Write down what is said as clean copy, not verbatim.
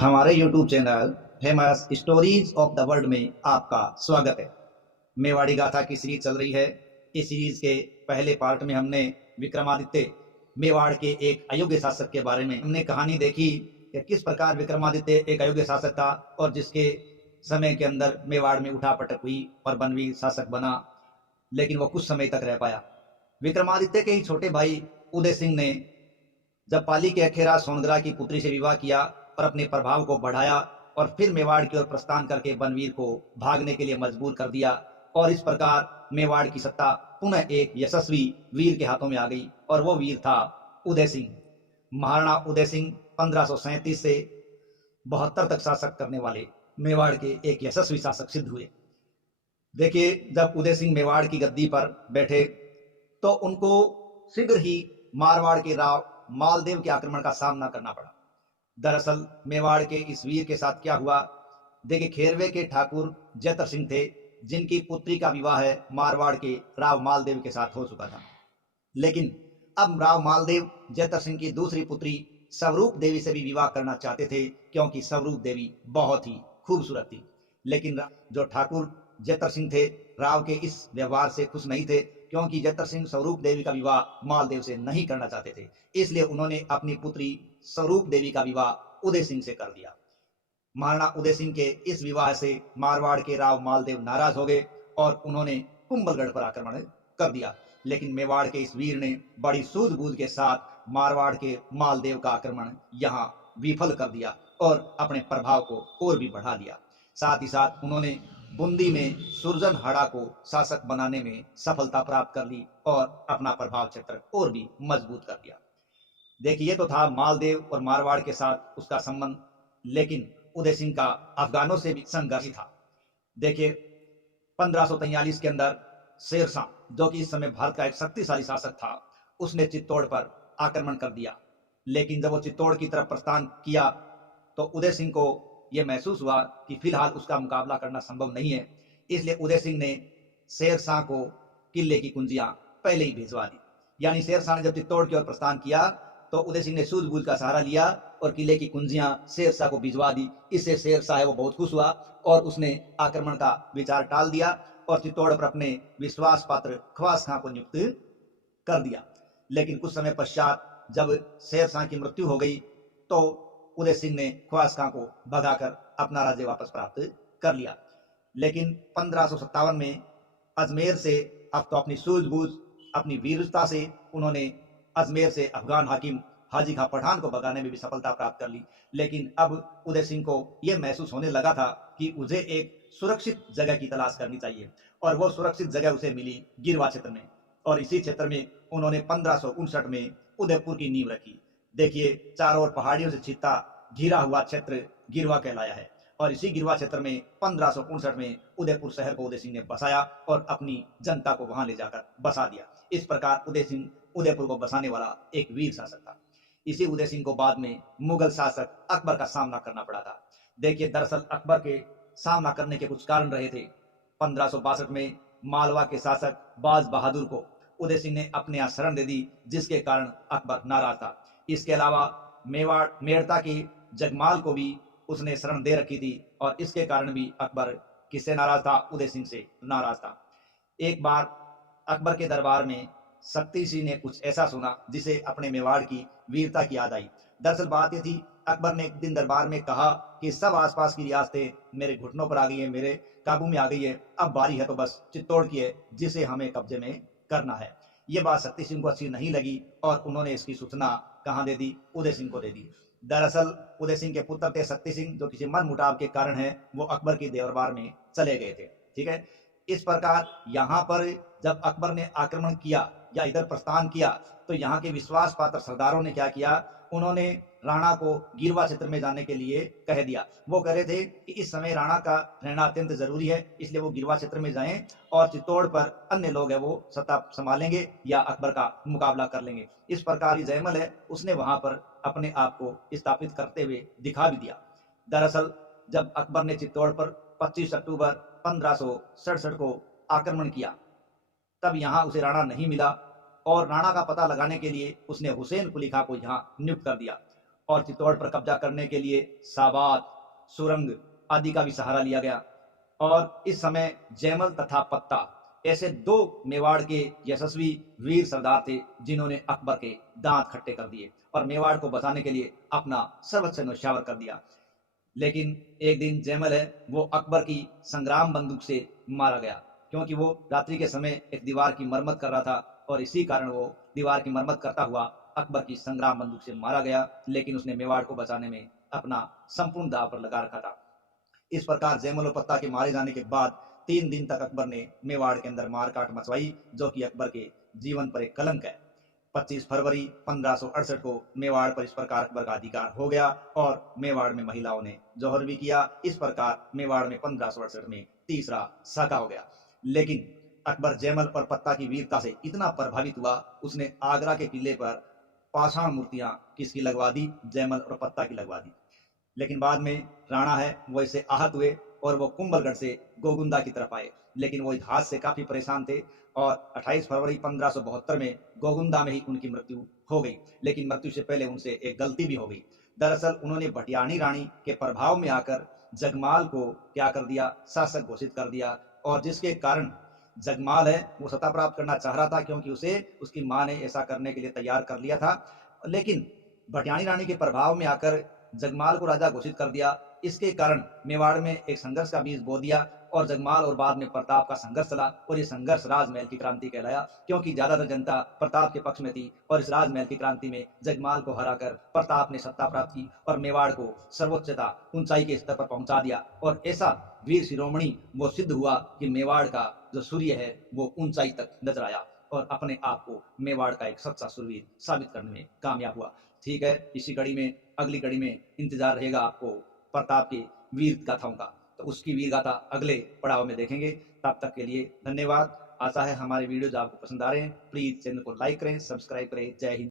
हमारे YouTube channel famous stories of the world में आपका स्वागत है। मेवाड़ी गाथा की सीरीज चल रही है। इस सीरीज के पहले पार्ट में हमने विक्रमादित्य मेवाड़ के एक अयोग्य शासक के बारे में हमने कहानी देखी कि किस प्रकार विक्रमादित्य एक अयोग्य शासक था और जिसके समय के अंदर मेवाड़ में उठापटक हुई और बनवीर शासक बना, लेकिन वो कुछ समय तक रह पाया। विक्रमादित्य के ही छोटे भाई उदय सिंह ने जब पाली के अखेरा सोनगरा की पुत्री से विवाह किया और अपने प्रभाव को बढ़ाया और फिर मेवाड़ की ओर प्रस्थान करके बनवीर को भागने के लिए मजबूर कर दिया और इस प्रकार मेवाड़ की सत्ता पुनः एक यशस्वी वीर के हाथों में आ गई और वो वीर था उदय सिंह। महाराणा उदय सिंह 1537 से 72 तक शासक करने वाले मेवाड़ के एक यशस्वी शासक सिद्ध हुए। देखिए, जब उदय सिंह मेवाड़ की गद्दी पर बैठे तो उनको शीघ्र ही मारवाड़ के राव मालदेव के आक्रमण का सामना करना पड़ा। दरअसल मेवाड़ के इस वीर के साथ क्या हुआ, देखिए, खेरवे के ठाकुर जैतर सिंह थे जिनकी पुत्री का विवाह है मारवाड़ के राव मालदेव के साथ हो चुका था। लेकिन अब राव मालदेव जैतर सिंह की दूसरी पुत्री स्वरूप देवी से भी विवाह करना चाहते थे क्योंकि स्वरूप देवी बहुत ही खूबसूरत थी। लेकिन जो ठाकुर जैतर सिंह थे राव के इस व्यवहार से खुश नहीं थे क्योंकि जैतर सिंह स्वरूप देवी का विवाह मालदेव से नहीं करना चाहते थे। इसलिए उन्होंने अपनी पुत्री स्वरूप देवी का विवाह उदय सिंह से कर दिया। महाराणा उदय सिंह के इस विवाह से मारवाड़ के राव मालदेव नाराज हो गए और उन्होंने कुंभलगढ़ पर आक्रमण कर दिया। लेकिन मेवाड़ के इस वीर ने बड़ी सूझबूझ के साथ मारवाड़ के मालदेव का आक्रमण यहाँ विफल कर दिया और अपने प्रभाव को और भी बढ़ा दिया। साथ ही साथ उन्होंने बूंदी में सुरजनहाड़ा को शासक बनाने में सफलता प्राप्त कर ली और अपना प्रभाव क्षेत्र और भी मजबूत कर दिया। देखिए, तो था मालदेव और मारवाड़ के साथ उसका संबंध, लेकिन उदय सिंह का अफगानों से भी संघर्ष था। देखिए, 1543 के अंदर शेरशाह, जो कि इस समय भारत का एक शक्तिशाली शासक था, उसने चित्तौड़ पर आक्रमण कर दिया। लेकिन जब वो चित्तौड़ की तरफ प्रस्थान किया तो उदय सिंह को यह महसूस हुआ कि फिलहाल उसका मुकाबला करना संभव नहीं है। इसलिए उदय सिंह ने शेरशाह को किले की कुंजियां पहले ही भिजवा दी। यानी शेरशाह ने जब चित्तौड़ की ओर प्रस्थान किया तो उदय सिंह ने सूझबूझ का सहारा लिया और किले की कुंजियां शेरशाह को भिजवा दी। इससे शेरशाह है वो बहुत खुश हुआ और उसने आक्रमण का विचार टाल दिया और चित्तौड़ पर अपने विश्वास पात्र ख्वास खां को नियुक्त कर दिया। लेकिन कुछ समय पश्चात जब शेरशाह की मृत्यु हो गई तो उदय सिंह ने ख्वास खां को भगाकर अपना राज्य वापस प्राप्त कर लिया। लेकिन 1557 में अजमेर से अब तो अपनी सूझबूझ अपनी वीरता से उन्होंने अजमेर से अफगान हाकिम हाजी खां पठान को भगाने में भी सफलता प्राप्त कर ली। लेकिन अब उदय सिंह को यह महसूस होने लगा था कि उसे एक सुरक्षित जगह की तलाश करनी चाहिए और वो सुरक्षित जगह उसे मिली गिरवा क्षेत्र में। और इसी क्षेत्र में उन्होंने 1559 में उदयपुर की नींव रखी। देखिए, चारों ओर पहाड़ियों से छिपा घिरा हुआ क्षेत्र गिरवा कहलाया है और इसी गिरवा क्षेत्र में 1559 में उदयपुर शहर को उदय सिंह ने बसाया और अपनी जनता को वहां ले जाकर बसा दिया। इस प्रकार उदय सिंह उदयपुर को बसाने वाला एक वीर शासक था। इसी उदय सिंह को बाद में मुगल शासक अकबर का सामना करना पड़ा था। देखिए, दरअसल अकबर के सामना करने के कुछ कारण रहे थे। 1562 में मालवा के शासक बाज बहादुर को उदय सिंह ने अपने यहाँ शरण दे दी, जिसके कारण अकबर नाराज था। इसके अलावा मेवाड़ मेड़ता के जगमाल को भी उसने शरण दे रखी थी और इसके कारण भी अकबर किससे नाराज था? उदय सिंह से नाराज था। एक बार अकबर के दरबार में शक्ति सिंह ने कुछ ऐसा सुना जिसे अपने मेवाड़ की वीरता की याद आई। दरअसल बात यह थी, अकबर ने एक दिन दरबार में कहा कि सब आसपास की रियासतें मेरे घुटनों पर आ गई है, मेरे काबू में आ गई है, अब बारी है तो बस चित्तौड़ की है जिसे हमें कब्जे में करना है। ये बात शक्ति सिंह को अच्छी नहीं लगी और उन्होंने इसकी सूचना कहाँ दे दी? उदय सिंह को दे दी। दरअसल उदय सिंह के पुत्र थे शक्ति सिंह, जो किसी मन मुटाव के कारण है वो अकबर के दरबार में चले गए थे। ठीक है, इस प्रकार यहाँ पर जब अकबर ने आक्रमण किया या इधर प्रस्थान किया तो यहाँ के विश्वास पात्र सरदारों ने क्या किया? उन्होंने राणा को गिरवा क्षेत्र में जाने के लिए कह दिया। वो कह रहे थे कि इस समय राणा का रहना अत्यंत जरूरी है, इसलिए वो गिरवा क्षेत्र में जाएं और चित्तौड़ पर अन्य लोग है वो सत्ता संभालेंगे या अकबर का मुकाबला कर लेंगे। इस प्रकार की जयमल है उसने वहां पर अपने आप को स्थापित करते हुए दिखा भी दिया। दरअसल जब अकबर ने चित्तौड़ पर 25 अक्टूबर 1567 को आक्रमण किया तब यहाँ उसे राणा नहीं मिला और राणा का पता लगाने के लिए उसने हुसैन कुली खां को यहाँ नियुक्त कर दिया और चित्तौड़ पर कब्जा करने के लिए साबात, सुरंग आदि का भी सहारा लिया गया। और इस समय जयमल तथा पत्ता ऐसे दो मेवाड़ के यशस्वी वीर सरदार थे जिन्होंने अकबर के दांत खट्टे कर दिए और मेवाड़ को बचाने के लिए अपना सर्वस्व न्यौछावर कर दिया। लेकिन एक दिन जयमल है वो अकबर की संग्राम बंदूक से मारा गया, क्योंकि वो रात्रि के समय एक दीवार की मरम्मत कर रहा था और इसी कारण वो दीवार की मरम्मत करता हुआ अकबर की संग्राम बंदूक से मारा गया। लेकिन उसने मेवाड़ को बचाने में अपना संपूर्ण दांव पर लगा रखा था। इस प्रकार जयमल और पत्ता के मारे जाने के बाद 3 दिन तक अकबर ने मेवाड़ के अंदर मारकाट मचवाई, जो कि अकबर के जीवन पर एक कलंक है। 25 फरवरी 1568 को मेवाड़ पर इस प्रकार अकबर का अधिकार हो गया और मेवाड़ में महिलाओं ने जौहर भी किया। इस प्रकार मेवाड़ में 1568 में तीसरा साका हो गया। लेकिन अकबर जयमल और पत्ता की वीरता से इतना प्रभावित हुआ, उसने आगरा के किले पर पाषाण मूर्तियां किसकी लगवा दी? जयमल और पत्ता की लगवा दी। लेकिन बाद में राणा है वो इससे आहत हुए और वो कुंभलगढ़ से गोगुंदा की तरफ आए, लेकिन वो इस हाथ से काफी परेशान थे और 28 फरवरी 1572 में गोगुंदा में ही उनकी मृत्यु हो गई। लेकिन मृत्यु से पहले उनसे एक गलती भी हो गई। दरअसल उन्होंने भटियाणी रानी के प्रभाव में आकर जगमाल को क्या कर दिया? शासक घोषित कर दिया, और जिसके कारण जगमाल है वो सत्ता प्राप्त करना चाह रहा था, क्योंकि उसे उसकी मां ने ऐसा करने के लिए तैयार कर लिया था। लेकिन भटियाणी रानी के प्रभाव में आकर जगमाल को राजा घोषित कर दिया। इसके कारण मेवाड़ में एक संघर्ष का बीज बो दिया और जगमाल और बाद में प्रताप का संघर्ष चला, और ये संघर्ष राजमहल की क्रांति कहलाया, क्योंकि ज्यादातर जनता प्रताप के पक्ष में थी और इस राजमहल की क्रांति में जगमाल को हराकर प्रताप ने सत्ता प्राप्त की और मेवाड़ को सर्वोच्चता ऊंचाई के स्तर पर पहुंचा दिया। और ऐसा वीर शिरोमणि वो सिद्ध हुआ कि मेवाड़ का जो सूर्य है वो ऊंचाई तक नजर आया और अपने आप को मेवाड़ का एक सच्चा सूरवीर साबित करने में कामयाब हुआ। ठीक है, इसी कड़ी में अगली कड़ी में इंतजार रहेगा आपको प्रताप की वीर गाथाओं का, तो उसकी वीर गाथा अगले पड़ाव में देखेंगे। तब तक के लिए धन्यवाद। आशा है हमारे वीडियोज आपको पसंद आ रहे हैं। प्लीज चैनल को लाइक करें, सब्सक्राइब करें। जय हिंद।